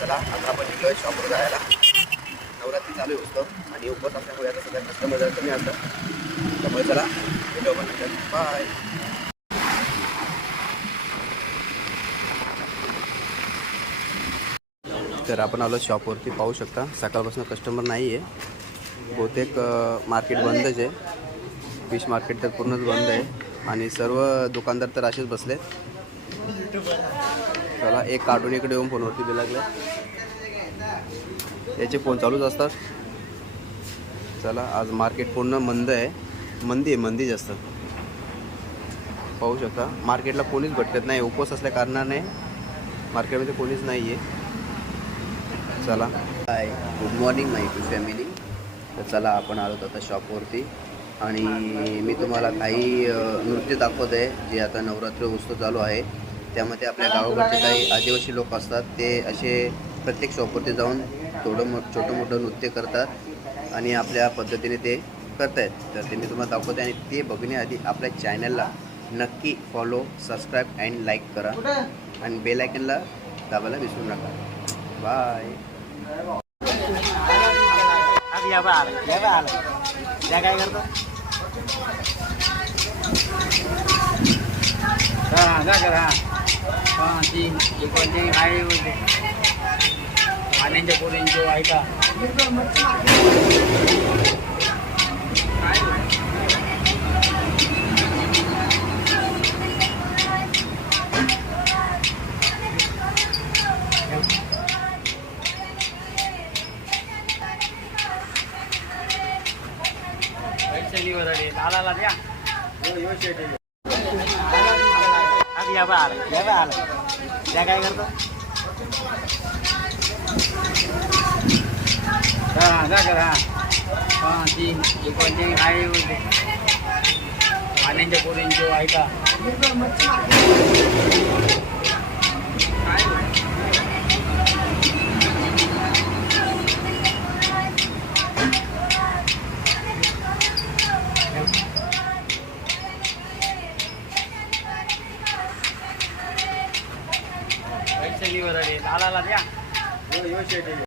चला आता आपण निघलोय शॉपवर जायला. नवरात्री चालू होतो आणि उपवास असल्यामुळे आता सगळ्या कस्टमर जरा कमी असतात. त्यामुळे चला व्हिडिओ बनवतात. बाय. तर आपण आलो शॉपवरती. पाहू शकता सकाळपासून कस्टमर नाही आहे. बहुतेक मार्केट बंदच आहे. फिश मार्केट तर पूर्णच बंद आहे आणि सर्व दुकानदार तर असेच बसले. चला एक कार्टून इकडे येऊन फोनवरती बी लागले. याचे फोन चालूच असतात. चला आज मार्केट पूर्ण मंद आहे. मंदी जास्त. पाहू शकता मार्केटला कोणीच भटकत नाही. उपवास असल्या कारणाने मार्केटमध्ये कोणीच नाही आहे. चला हाय, गुड मॉर्निंग माय फॅमिली. तर चला आपण आलो आता शॉपवरती आणि मी तुम्हाला काही नृत्य दाखवत आहे जे आता नवरात्र उत्सव चालू आहे. त्यामध्ये आपल्या गावाकडचे काही आदिवासी लोक असतात. ते असे प्रत्येक शॉपवरती जाऊन छोटं मोठं नृत्य करतात आणि आपल्या पद्धतीने ते करत आहेत. तर ते मी तुम्हाला दाखवते आणि ते बघण्याआधी आपल्या चॅनलला नक्की फॉलो, सबस्क्राईब अँड लाईक करा आणि बेल आयकनला दाबायला विसरू नका. बाय. त्या काय करतो आनंद पोरींचो ऐका आला द्या त्या काय करतो आनंद पोरींचो ऐका आला द्या